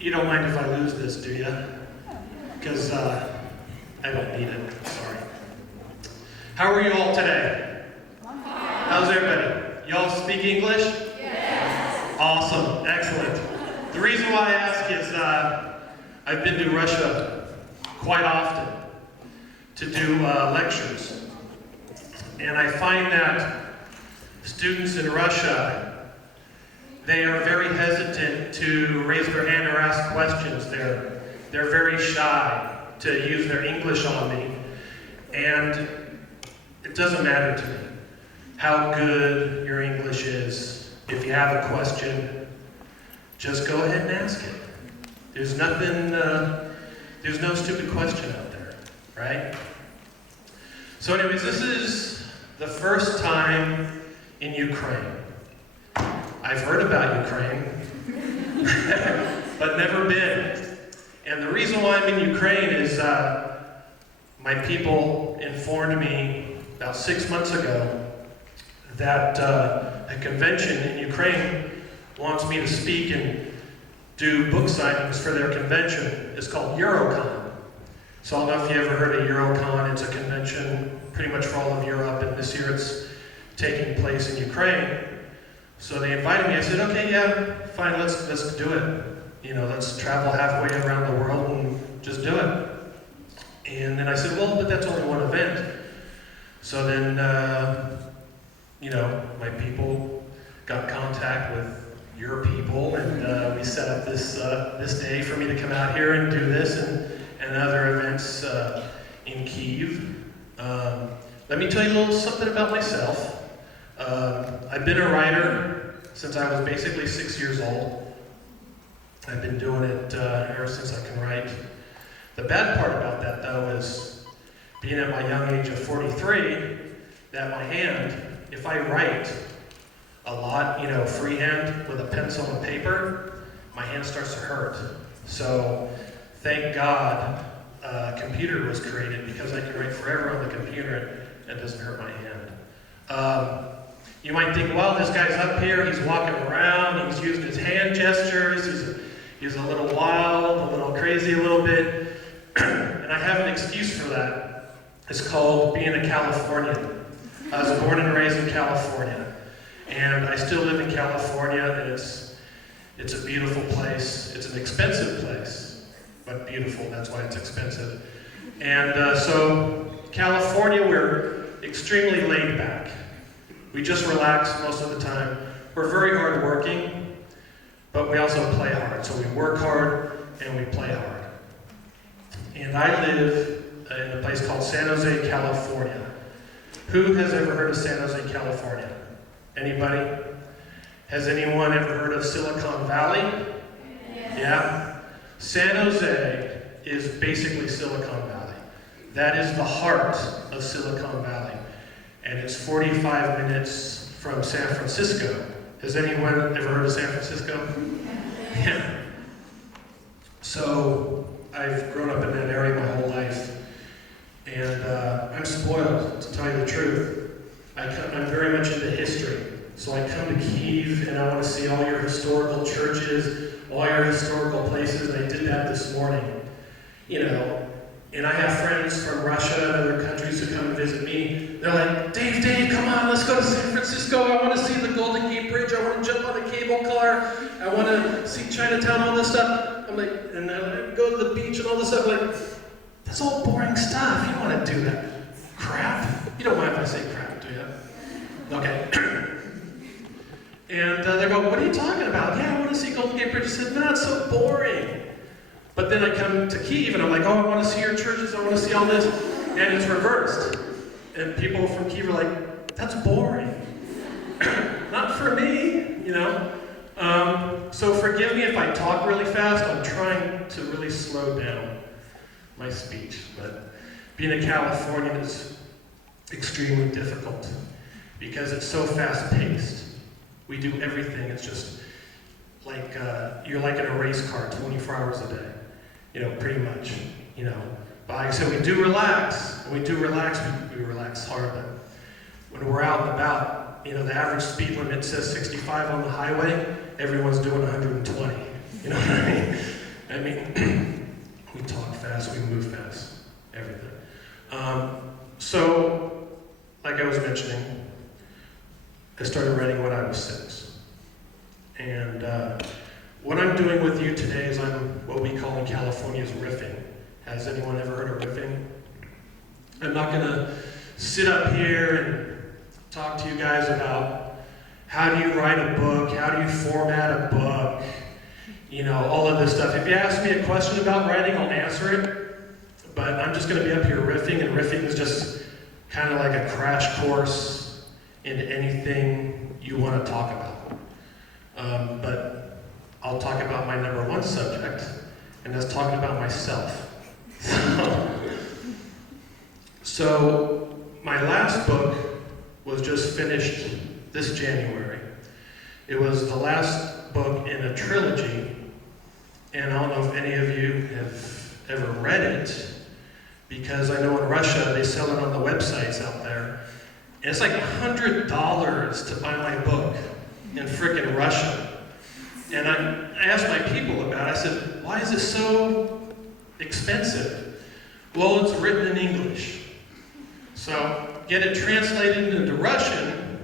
You don't mind if I lose this, do you? Because I don't need it. Sorry. How are you all today? How's everybody? Y'all speak English? Yes. Awesome. Excellent. The reason why I ask is I've been to Russia quite often to do lectures. And I find that students in Russia, they are very hesitant to raise their hand or ask questions. They're very shy to use their English on me. And it doesn't matter to me how good your English is. If you have a question, just go ahead and ask it. There's nothing, there's no stupid question out there, right? So anyways, this is the first time in Ukraine. I've heard about Ukraine, but never been. And the reason why I'm in Ukraine is my people informed me about 6 months ago that a convention in Ukraine wants me to speak and do book signings for their convention. It's called Eurocon. So I don't know if you ever heard of Eurocon. It's a convention pretty much for all of Europe, and this year it's taking place in Ukraine. So they invited me. I said, okay, yeah, fine, let's do it. You know, let's travel halfway around the world and just do it. And then I said, well, but that's only one event. So then, you know, my people got in contact with your people, and we set up this day for me to come out here and do this and other events in Kyiv. Let me tell you a little something about myself. I've been a writer since I was basically 6 years old. I've been doing it ever since I can write. The bad part about that, though, is being at my young age of 43, that my hand, if I write a lot, you know, freehand with a pencil and paper, my hand starts to hurt. So thank God a computer was created, because I can write forever on the computer and it doesn't hurt my hand. You might think, well, this guy's up here, he's walking around, he's using his hand gestures, he's a little wild, a little crazy a little bit. And I have an excuse for that. It's called being a Californian. I was born and raised in California. And I still live in California, and it's a beautiful place. It's an expensive place, but beautiful, that's why it's expensive. And so California, we're extremely laid back. We just relax most of the time. We're very hard working, but we also play hard. So we work hard and we play hard. And I live in a place called San Jose, California. Who has ever heard of San Jose, California? Anybody? Has anyone ever heard of Silicon Valley? Yes. Yeah? San Jose is basically Silicon Valley. That is the heart of Silicon Valley. And it's 45 minutes from San Francisco. Has anyone ever heard of San Francisco? Yeah. So I've grown up in that area my whole life. And I'm spoiled, to tell you the truth. I'm very much into history. So I come to Kyiv and I want to see all your historical churches, all your historical places, and I did that this morning. You know, and I have friends from Russia and other countries who come and visit me. They're like, Dave, come on, let's go to San Francisco. I want to see the Golden Gate Bridge. I want to jump on a cable car. I want to see Chinatown, all this stuff. I'm like, and I go to the beach and all this stuff. I'm like, that's all boring stuff. You don't want to do that crap. You don't mind if I say crap, do you? Okay. And they go, what are you talking about? Yeah, I want to see Golden Gate Bridge. I said, no, it's so boring. But then I come to Kyiv and I'm like, oh, I want to see your churches. I want to see all this. And it's reversed. And people from Kyiv are like, that's boring. Not for me, you know. So forgive me if I talk really fast. I'm trying to really slow down my speech. But being a Californian is extremely difficult because it's so fast-paced. We do everything. It's just like you're like in a race car 24 hours a day. You know, pretty much, you know. But like I said, we do relax. When we do relax, we relax hard. But when we're out and about, you know, the average speed limit says 65 on the highway. Everyone's doing 120. You know what I mean? I mean, we talk fast, we move fast, everything. So, like I was mentioning, I started writing when I was 6. And what I'm doing with you today is I'm what we call in California is riffing. Has anyone ever heard of riffing? I'm not going to sit up here and talk to you guys about how do you write a book, how do you format a book, you know, all of this stuff. If you ask me a question about writing, I'll answer it, but I'm just going to be up here riffing, and riffing is just kind of like a crash course in anything you want to talk about. But I'll talk about my number one subject, and that's talking about myself. So my last book was just finished this January. It was the last book in a trilogy, and I don't know if any of you have ever read it, because I know in Russia they sell it on the websites out there, and it's like $100 to buy my book in frickin' Russian. And I asked my people about it. I said, why is it so expensive? Well, it's written in English. So get it translated into Russian,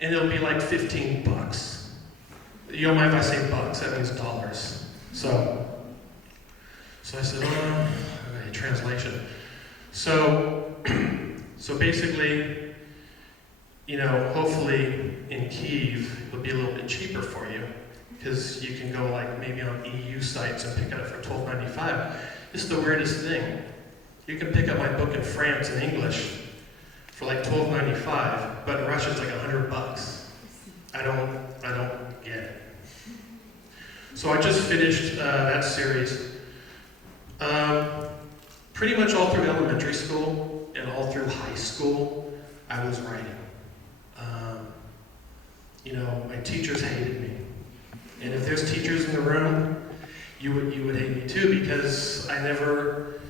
and it'll be like 15 bucks. You don't mind if I say bucks, that means dollars. So I said, oh, okay, translation. So basically, you know, hopefully in Kyiv, it'll be a little bit cheaper for you, because you can go like maybe on EU sites and pick it up for $12.95. This is the weirdest thing. You can pick up my book in France in English for like $12.95, but in Russia it's like $100. I don't get it. So I just finished that series. Pretty much all through elementary school and all through high school, I was writing. You know, my teachers hated me. And if there's teachers in the room, you would hate me too, because I never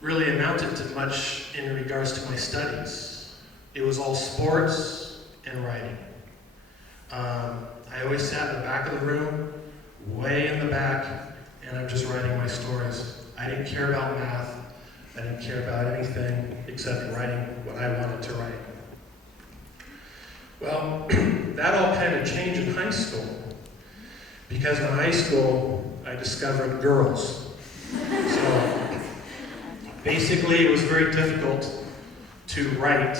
really amounted to much in regards to my studies. It was all sports and writing. I always sat in the back of the room, way in the back, and I'm just writing my stories. I didn't care about math. I didn't care about anything except writing what I wanted to write. Well, that all kind of changed in high school, because in high school, I discovered girls. So basically, it was very difficult to write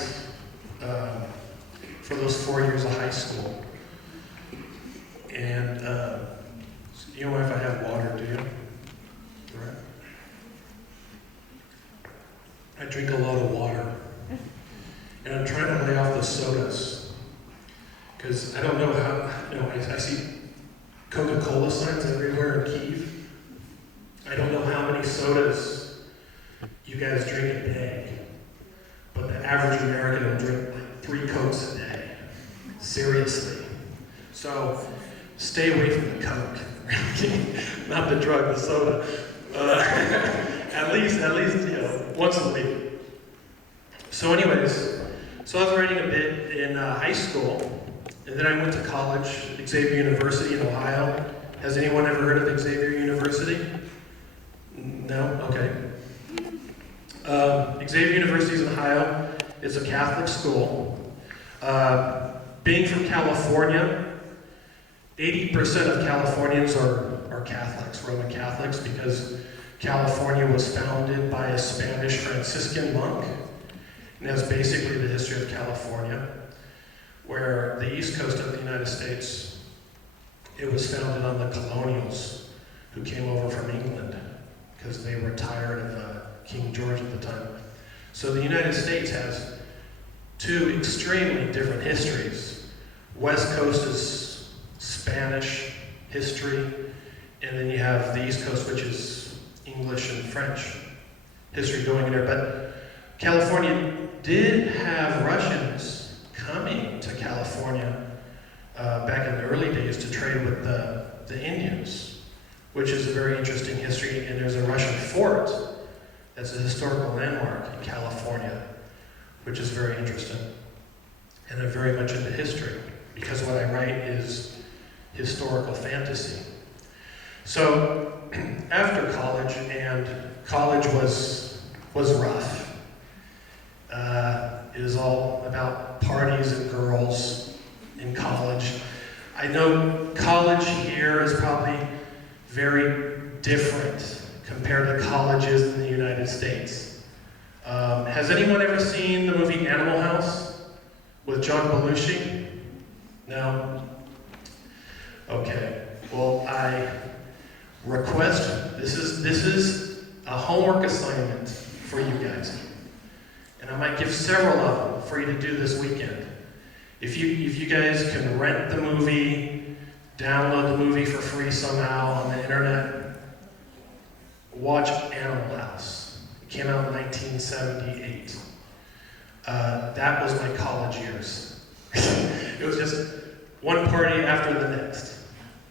for those 4 years of high school. And you don't mind if I have water, do you? All right. I drink a lot of water. And I'm trying to lay off the sodas, because I don't know how, you know, I see Coca-Cola signs everywhere in Kyiv. I don't know how many sodas you guys drink a day, but the average American will drink like 3 Cokes a day. Seriously. So stay away from the Coke. Not the drug, the soda. At least, you know, once a week. So anyways, so I was writing a bit in high school, and then I went to college, Xavier University in Ohio. Has anyone ever heard of Xavier University? No? Okay. Xavier University is in Ohio. It's a Catholic school. Being from California, 80% of Californians are Catholics, Roman Catholics, because California was founded by a Spanish Franciscan monk. And that's basically the history of California, where the east coast of the United States, it was founded on the colonials who came over from England, because they were tired of King George at the time. So the United States has 2 extremely different histories. West Coast is Spanish history, and then you have the East Coast, which is English and French history going in there. But California did have Russians coming to California back in the early days to trade with the Indians, which is a very interesting history. And there's a Russian fort that's a historical landmark in California, which is very interesting. And I'm very much into history, because what I write is historical fantasy. So after college, and college was rough. It was all about parties and girls in college. I know college here is probably very different compared to colleges in the United States. Has anyone ever seen the movie Animal House with John Belushi? No? Okay. Well, I request, this is a homework assignment for you guys. And I might give several of them for you to do this weekend. If you guys can rent the movie, download the movie for free somehow on the internet, watch Animal House. It came out in 1978. That was my college years. It was just one party after the next.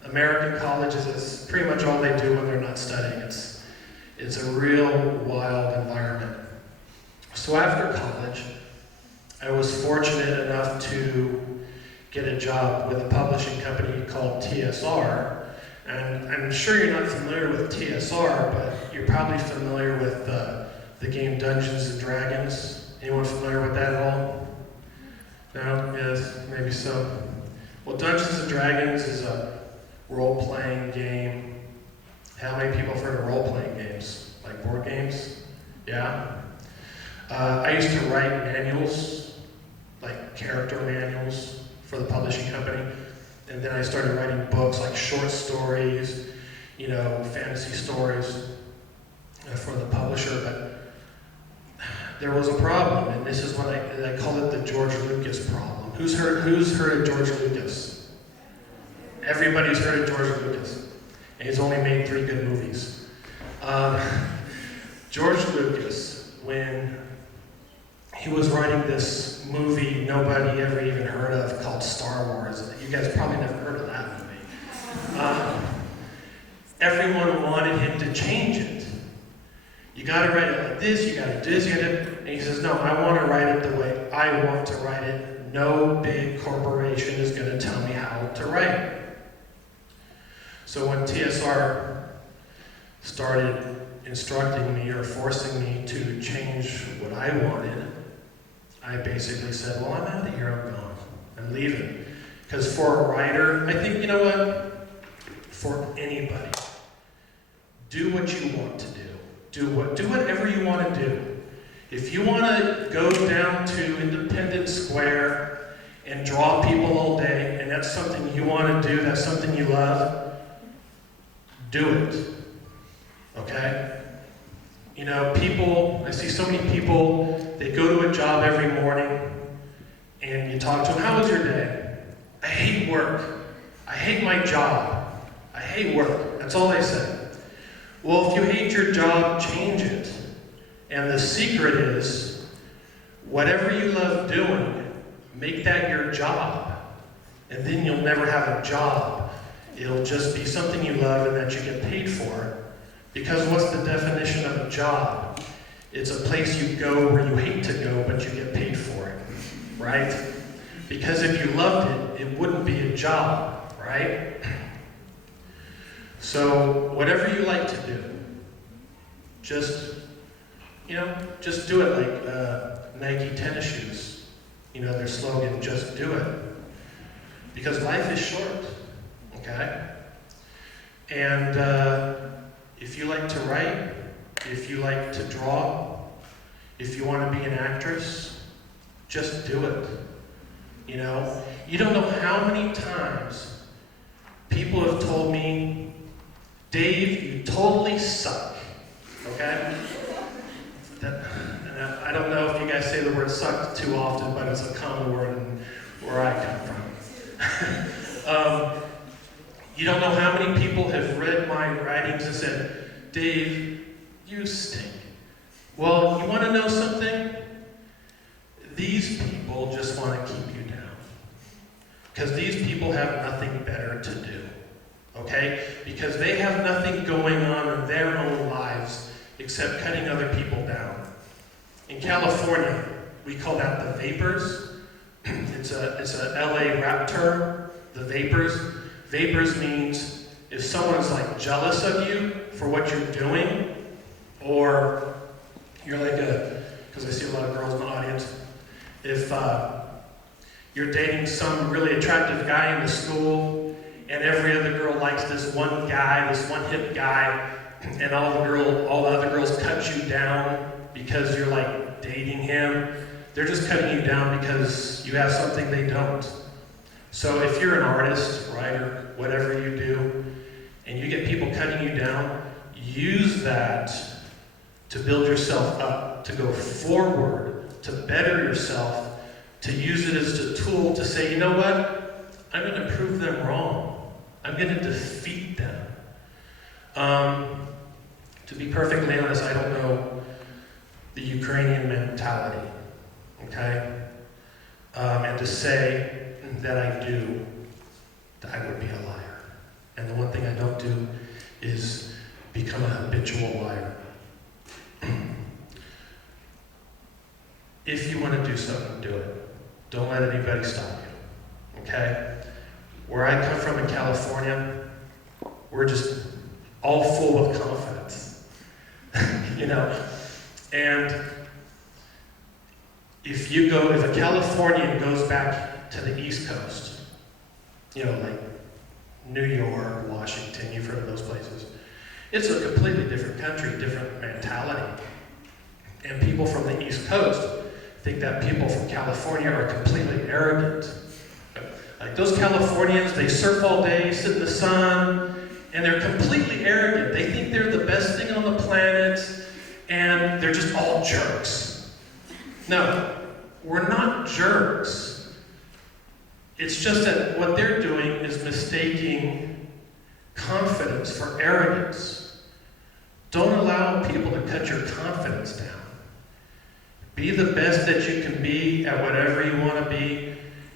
American colleges is pretty much all they do when they're not studying. It's a real wild environment. So after college, I was fortunate enough to get a job with a publishing company called TSR. And I'm sure you're not familiar with TSR, but you're probably familiar with the game Dungeons and Dragons. Anyone familiar with that at all? No? Yes, maybe so. Well, Dungeons and Dragons is a role-playing game. How many people have heard of role-playing games? Like board games? Yeah? I used to write manuals, like character manuals for the publishing company. And then I started writing books like short stories, fantasy stories for the publisher. But there was a problem, and this is what I call it the George Lucas problem. Who's heard of George Lucas? Everybody's heard of George Lucas. And he's only made 3 good movies. George Lucas, when he was writing this movie nobody ever even heard of called Star Wars. You guys probably never heard of that movie. Everyone wanted him to change it. You gotta write it like this, you gotta do this, you gotta... And he says, no, I want to write it the way I want to write it. No big corporation is gonna tell me how to write it. So when TSR started instructing me or forcing me to change what I wanted, I basically said, well, I'm out of here, I'm gone. I'm leaving. Because for a writer, I think, you know what? For anybody, do what you want to do. Do whatever you want to do. If you want to go down to Independence Square and draw people all day, and that's something you want to do, that's something you love, do it. Okay? I see so many people, they go to a job every morning, and you talk to them, how was your day? I hate work. I hate my job. I hate work. That's all they say. Well, if you hate your job, change it. And the secret is, whatever you love doing, make that your job. And then you'll never have a job. It'll just be something you love and that you get paid for. Because what's the definition of a job? It's a place you go where you hate to go, but you get paid for it, right? Because if you loved it, it wouldn't be a job, right? So whatever you like to do, just do it like Nike tennis shoes. Their slogan, just do it. Because life is short, okay? And if you like to write, if you like to draw, if you want to be an actress, just do it. You don't know how many times people have told me, Dave, you totally suck. Okay? I don't know if you guys say the word suck too often, but it's a common word where I come from. You don't know how many people have read my writings and said, Dave, you stink. Well, you want to know something? These people just want to keep you down. Because these people have nothing better to do. Okay? Because they have nothing going on in their own lives except cutting other people down. In California, we call that the vapors. It's a LA rap term, the vapors. Vapors means if someone's like jealous of you for what you're doing, or you're like because I see a lot of girls in the audience, if you're dating some really attractive guy in the school, and every other girl likes this one guy, this one hip guy, and all the other girls cut you down because you're like dating him. They're just cutting you down because you have something they don't. So if you're an artist, writer, whatever you do, and you get people cutting you down, use that to build yourself up, to go forward, to better yourself, to use it as a tool to say, you know what? I'm going to prove them wrong. I'm going to defeat them. To be perfectly honest, I don't know the Ukrainian mentality, okay? And to say that I do, I would be a liar. And the one thing I don't do is become a habitual liar. If you want to do something, do it. Don't let anybody stop you, okay? Where I come from in California, we're just all full of confidence, you know? And if a Californian goes back to the East Coast, you know, like New York, Washington, you've heard of those places, it's a completely different country, different mentality. And people from the East Coast think that people from California are completely arrogant. Like those Californians, they surf all day, sit in the sun, and they're completely arrogant. They think they're the best thing on the planet, and they're just all jerks. No, we're not jerks. It's just that what they're doing is mistaking confidence for arrogance. Don't allow people to cut your confidence down. Be the best that you can be at whatever you want to be,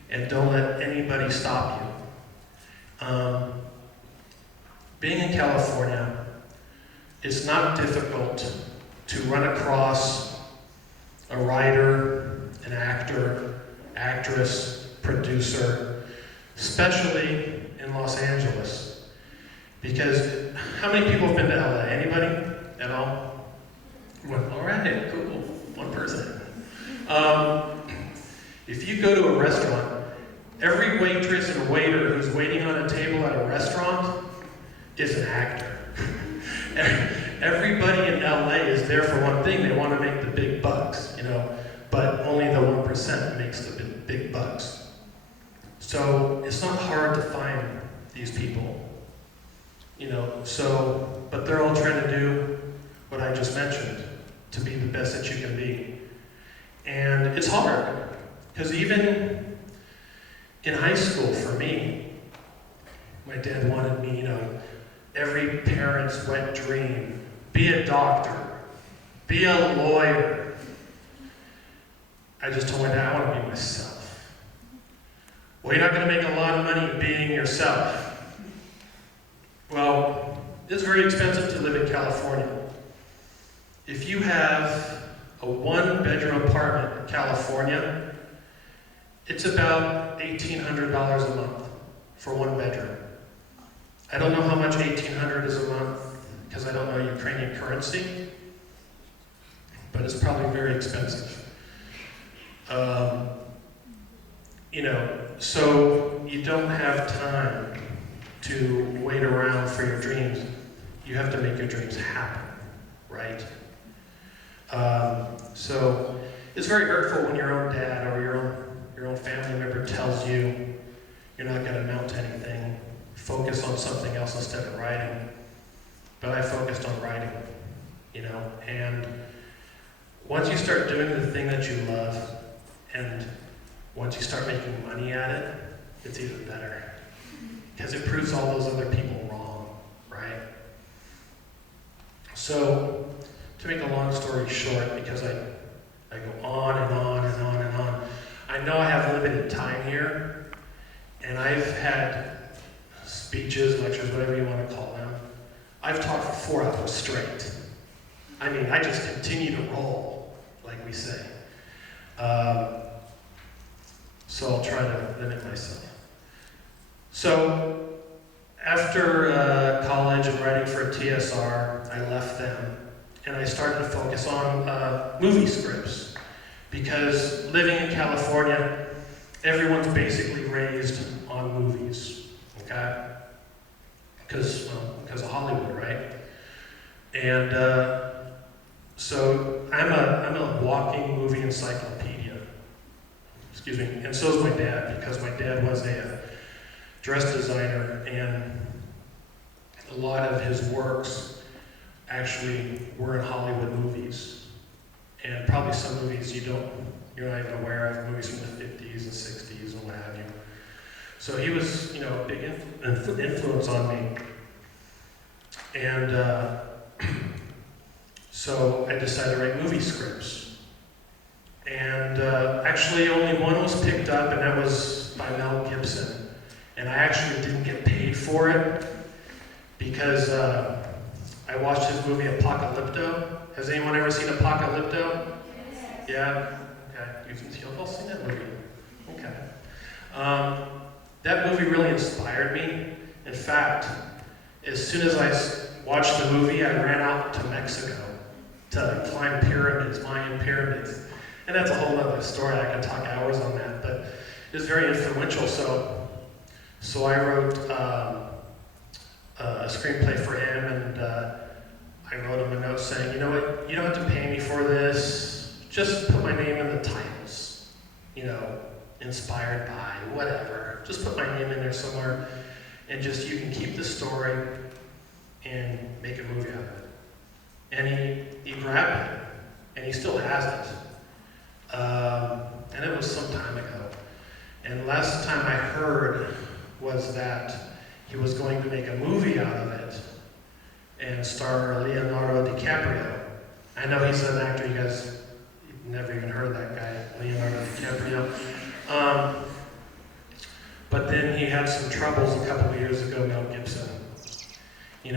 and don't let anybody stop you. Being in California, it's not difficult to run across a writer, an actor, actress, producer, especially in Los Angeles. Because how many people have been to LA? Anybody at all? Well, all right, cool. One person. If you go to a restaurant, every waitress and waiter who's waiting on a table at a restaurant is an actor. Everybody in LA is there for one thing. They want to make the big bucks, you know, but only the 1% makes the big bucks. So it's not hard to find these people, you know, but they're all trying to do what I just mentioned, to be the best that you can be. And it's hard, because even in high school, for me, my dad wanted me, you know, every parent's wet dream, be a doctor, be a lawyer. I just told my dad, I want to be myself. Well, you're not going to make a lot of money being yourself. Well, it's very expensive to live in California. If you have a one-bedroom apartment in California, it's about $1,800 a month for one bedroom. I don't know how much $1,800 is a month because I don't know Ukrainian currency, but it's probably very expensive. You know, so you don't have time to wait around for your dreams. You have to make your dreams happen, right? So it's very hurtful when your own dad or your own family member tells you you're not going to amount to anything. Focus on something else instead of writing. But I focused on writing, you know. And once you start doing the thing that you love, and once you start making money at it, it's even better. Because it proves all those other people wrong, right? So, to make a long story short, because I go on and on and on and on, I know I have limited time here, and I've had speeches, lectures, whatever you want to call them. I've talked for 4 hours straight. I mean, I just continue to roll, like we say. So I'll try to limit myself. So, After college and writing for TSR, I left them and I started to focus on movie scripts because living in California, everyone's basically raised on movies, okay? Because of Hollywood, right? And so I'm a walking movie encyclopedia. Excuse me. And so is my dad, because my dad was a dress designer, and a lot of his works actually were in Hollywood movies, and probably some movies you're not even aware of, movies from the 50s and 60s and what have you. So he was, a big influence on me, and so I decided to write movie scripts, and actually only one was picked up, and that was by Mel Gibson. And I actually didn't get paid for it because I watched his movie Apocalypto. Has anyone ever seen Apocalypto? Yes. Yeah? Okay. You've all seen that movie. Okay. That movie really inspired me. In fact, as soon as I watched the movie, I ran out to Mexico to climb pyramids, Mayan pyramids. And that's a whole other story. I could talk hours on that, but it was very influential. So I wrote a screenplay for him, and I wrote him a note saying, you know what, you don't have to pay me for this, just put my name in the titles, inspired by, whatever. Just put my name in there somewhere, and you can keep the story and make a movie out of it. And he grabbed it, and he still has it. And it was some time ago. And last time I heard was that he was going to make a movie out of it and star Leonardo DiCaprio. I know he's an actor, you guys never even heard of that guy, Leonardo DiCaprio. But then he had some troubles a couple of years ago, Mel Gibson. He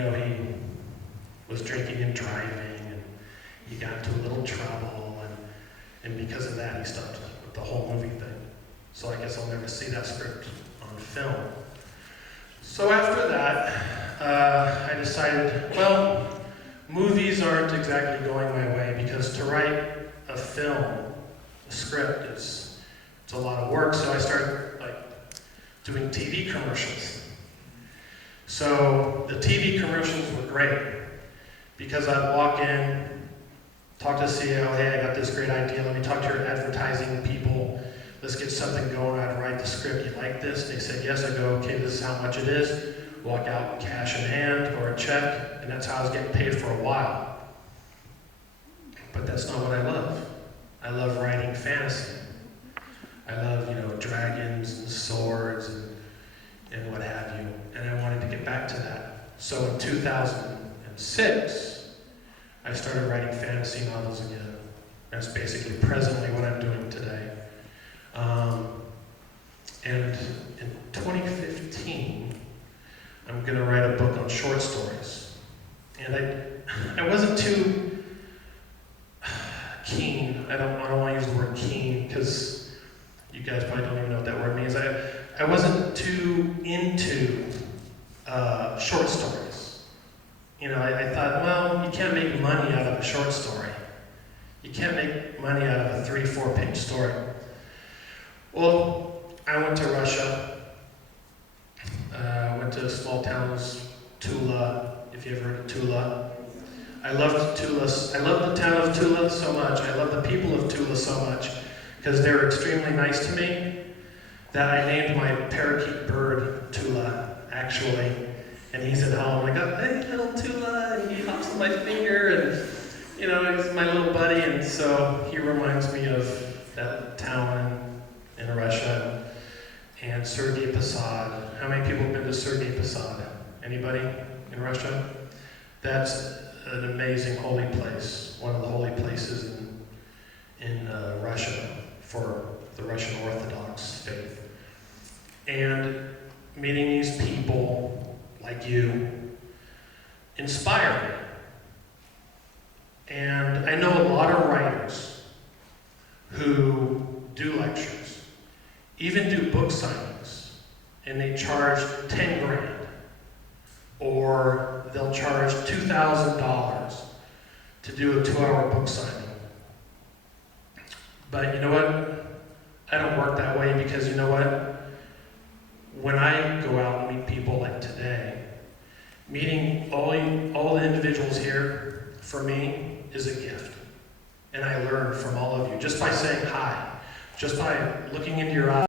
was drinking and driving, and he got into a little trouble, and because of that he stopped with the whole movie thing. So I guess I'll never see that script on film. So after that, I decided, well, movies aren't exactly going my way, because to write a film, a script, it's a lot of work. So I started doing TV commercials. So the TV commercials were great, because I'd walk in, talk to the CEO, hey, I got this great idea, let me talk to your advertising people, let's get something going, I'd write the script, you like this? They said yes, I go, okay, this is how much it is, walk out cash in hand or a check, and that's how I was getting paid for a while. But that's not what I love. I love writing fantasy. I love, dragons and swords and what have you, and I wanted to get back to that. So in 2006, I started writing fantasy novels again. That's basically presently what I'm doing today. And in 2015, I'm going to write a book on short stories. And I wasn't too keen. I don't want to use the word keen, because you guys probably don't even know what that word means. I wasn't too into short stories. I thought, well, you can't make money out of a short story. You can't make money out of a 3-4 page story. Well, I went to Russia. Went to small towns, Tula, if you ever heard of Tula. I loved Tula. I love the town of Tula so much. I love the people of Tula so much, because they were extremely nice to me, that I named my parakeet bird Tula, actually. And he's at home, I go, hey, little Tula, and he hops on my finger, and he's my little buddy, and so he reminds me of that town in Russia, and Sergei Posad. How many people have been to Sergei Posad? Anybody in Russia? That's an amazing holy place, one of the holy places in Russia for the Russian Orthodox faith. And meeting these people like you inspire me. And I know a lot of writers who do lectures, even do book signings, and they charge 10 grand they'll charge $2,000 to do a 2-hour book signing. But you know what? I don't work that way because you know what? When I go out and meet people like today, meeting all the individuals here, for me, is a gift. And I learn from all of you just by saying hi, just by looking into your eyes.